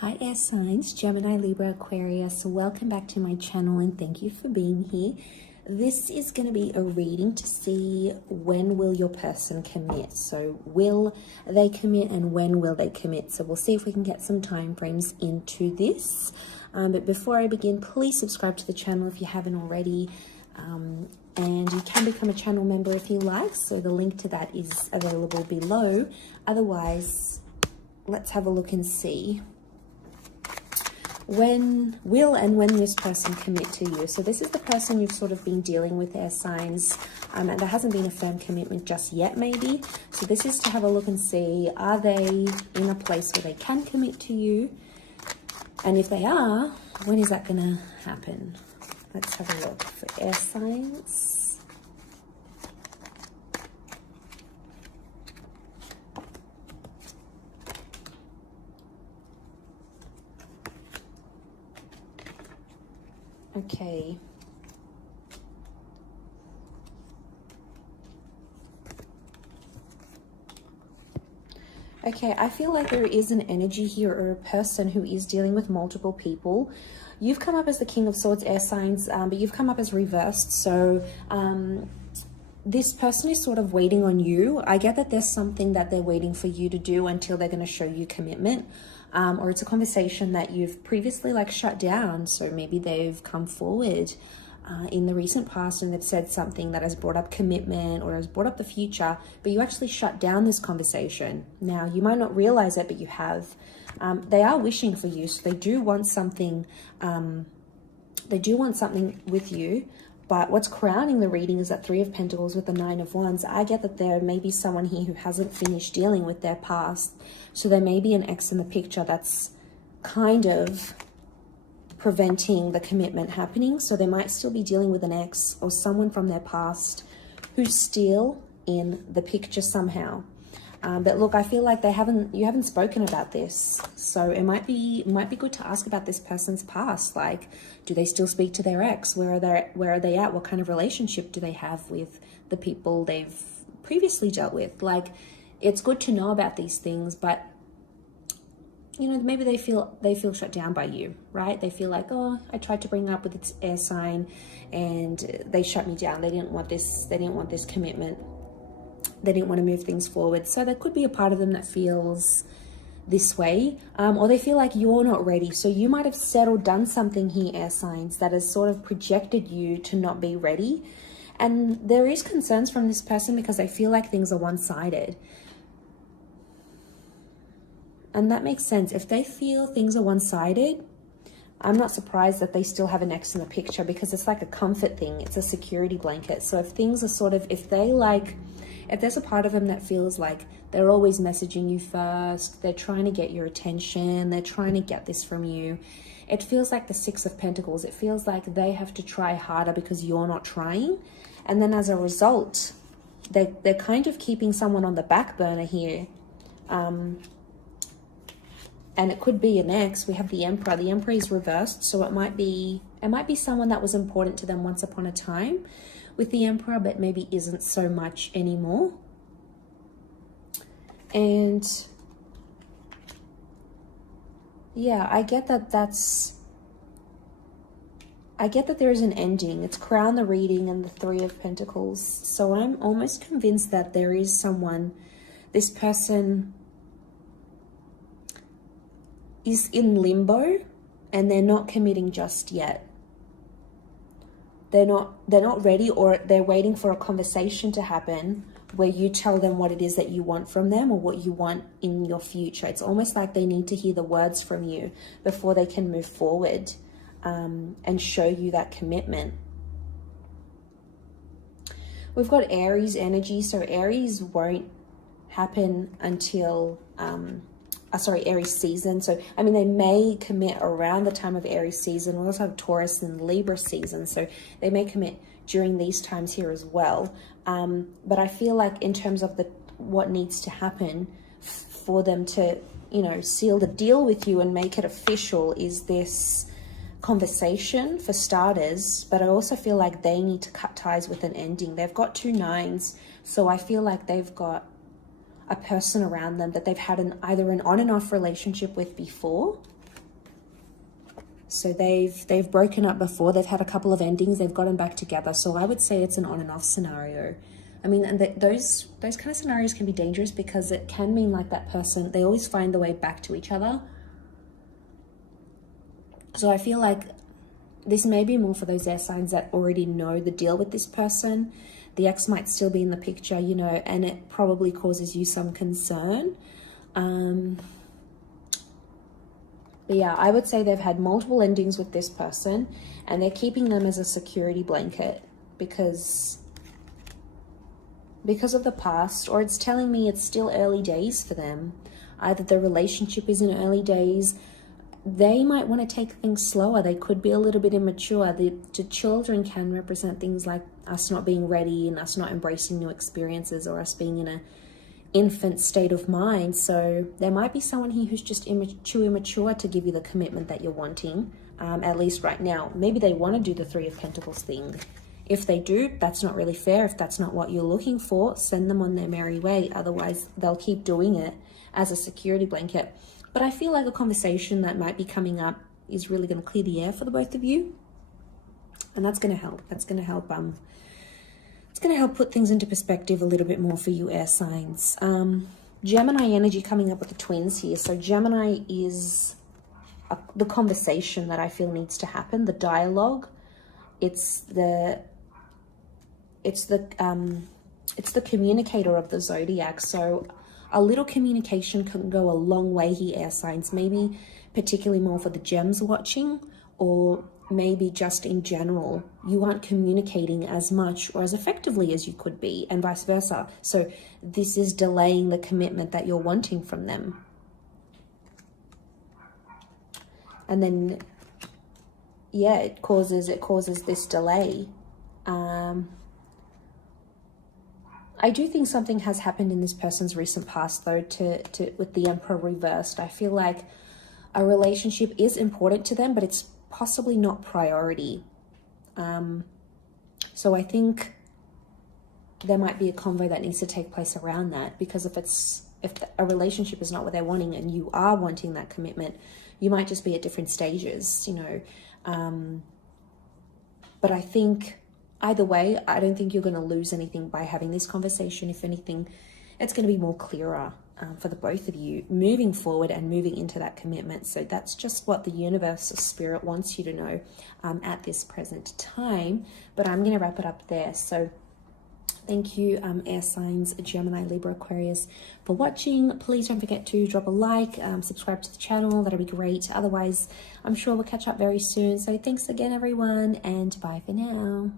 Hi air signs, Gemini, Libra, Aquarius. Welcome back to my channel and thank you for being here. This is going to be a reading to see when will your person commit. So will they commit and when will they commit? So we'll see if we can get some time frames into this. But before I begin, please subscribe to the channel if you haven't already. And you can become a channel member if you like. So the link to that is available below. Otherwise, let's have a look and see when this person commit to you. So this is the person you've sort of been dealing with, air signs, and there hasn't been a firm commitment just yet maybe. So this is to have a look and see, are they in a place where they can commit to you? And if they are, when is that going to happen? Let's have a look for air signs. Okay. Okay, I feel like there is an energy here or a person who is dealing with multiple people. You've come up as the King of Swords, air signs, but you've come up as reversed. So this person is sort of waiting on you. I get that there's something that they're waiting for you to do until they're going to show you commitment. Or it's a conversation that you've previously like shut down. So maybe they've come forward in the recent past and they've said something that has brought up commitment or has brought up the future, but you actually shut down this conversation. Now, you might not realize it, but you have. They are wishing for you, so they do want something. They do want something with you. But what's crowning the reading is that Three of Pentacles with the Nine of Wands. I get that there may be someone here who hasn't finished dealing with their past. So there may be an ex in the picture that's kind of preventing the commitment happening. So they might still be dealing with an ex or someone from their past who's still in the picture somehow. But look, I feel like you haven't spoken about this. So it might be good to ask about this person's past. Like, do they still speak to their ex? Where are they at? What kind of relationship do they have with the people they've previously dealt with? Like, it's good to know about these things, but you know, maybe they feel shut down by you, right? They feel like, oh, I tried to bring up with its air sign and they shut me down. They didn't want this commitment. They didn't want to move things forward. So there could be a part of them that feels this way, or they feel like you're not ready. So you might have said or done something here, air signs, that has sort of projected you to not be ready. And there is concerns from this person because they feel like things are one-sided. And that makes sense. If they feel things are one-sided, I'm not surprised that they still have an ex in the picture, because it's like a comfort thing. It's a security blanket. So if things are sort of, if there's a part of them that feels like they're always messaging you first, they're trying to get your attention, they're trying to get this from you, it feels like the Six of Pentacles. It feels like they have to try harder because you're not trying. And then as a result, they're kind of keeping someone on the back burner here. And it could be an ex. We have the Emperor. The Emperor is reversed, so it might be someone that was important to them once upon a time with the Emperor, but maybe isn't so much anymore. And yeah, I get that there is an ending. It's crown the reading and the Three of Pentacles. So I'm almost convinced that there is someone, this person is in limbo and they're not committing just yet. They're not ready, or they're waiting for a conversation to happen where you tell them what it is that you want from them or what you want in your future. It's almost like they need to hear the words from you before they can move forward and show you that commitment. We've got Aries energy. So Aries won't happen until Aries season. So, I mean, they may commit around the time of Aries season. We also have Taurus and Libra season. So they may commit during these times here as well. But I feel like in terms of what needs to happen for them to, you know, seal the deal with you and make it official is this conversation for starters. But I also feel like they need to cut ties with an ending. They've got 2 9s. So I feel like they've got a person around them that they've had either an on and off relationship with before, So they've broken up before. They've had a couple of endings. They've gotten back together. So I would say it's an on and off scenario. I mean, and those kind of scenarios can be dangerous because it can mean like that person, they always find the way back to each other. So I feel like this may be more for those air signs that already know the deal with this person. The ex might still be in the picture, you know, and it probably causes you some concern. But yeah, I would say they've had multiple endings with this person and they're keeping them as a security blanket because of the past, or it's telling me it's still early days for them. Either the relationship is in early days, they might want to take things slower. They could be a little bit immature. The children can represent things like us not being ready and us not embracing new experiences, or us being in a infant state of mind. So there might be someone here who's just too immature to give you the commitment that you're wanting, at least right now. Maybe they want to do the Three of Pentacles thing. If they do, that's not really fair. If that's not what you're looking for, send them on their merry way. Otherwise, they'll keep doing it as a security blanket. But I feel like a conversation that might be coming up is really going to clear the air for the both of you. And that's going to help. That's going to help it's going to help put things into perspective a little bit more for you air signs. Gemini energy coming up with the twins here. So Gemini is the conversation that I feel needs to happen, the dialogue. It's the communicator of the zodiac. So a little communication can go a long way here, air signs. Maybe particularly more for the gems watching, or maybe just in general, you aren't communicating as much or as effectively as you could be, and vice versa. So this is delaying the commitment that you're wanting from them. And then, yeah, it causes this delay. I do think something has happened in this person's recent past, though, with the Emperor reversed. I feel like a relationship is important to them, but it's possibly not priority. So I think there might be a convo that needs to take place around that, because if a relationship is not what they're wanting and you are wanting that commitment, you might just be at different stages, you know. But I think either way, I don't think you're going to lose anything by having this conversation. If anything, it's going to be more clearer for the both of you moving forward and moving into that commitment. So that's just what the universe or spirit wants you to know at this present time. But I'm going to wrap it up there. So thank you, air signs, Gemini, Libra, Aquarius, for watching. Please don't forget to drop a like, subscribe to the channel. That'll be great. Otherwise, I'm sure we'll catch up very soon. So thanks again, everyone, and bye for now.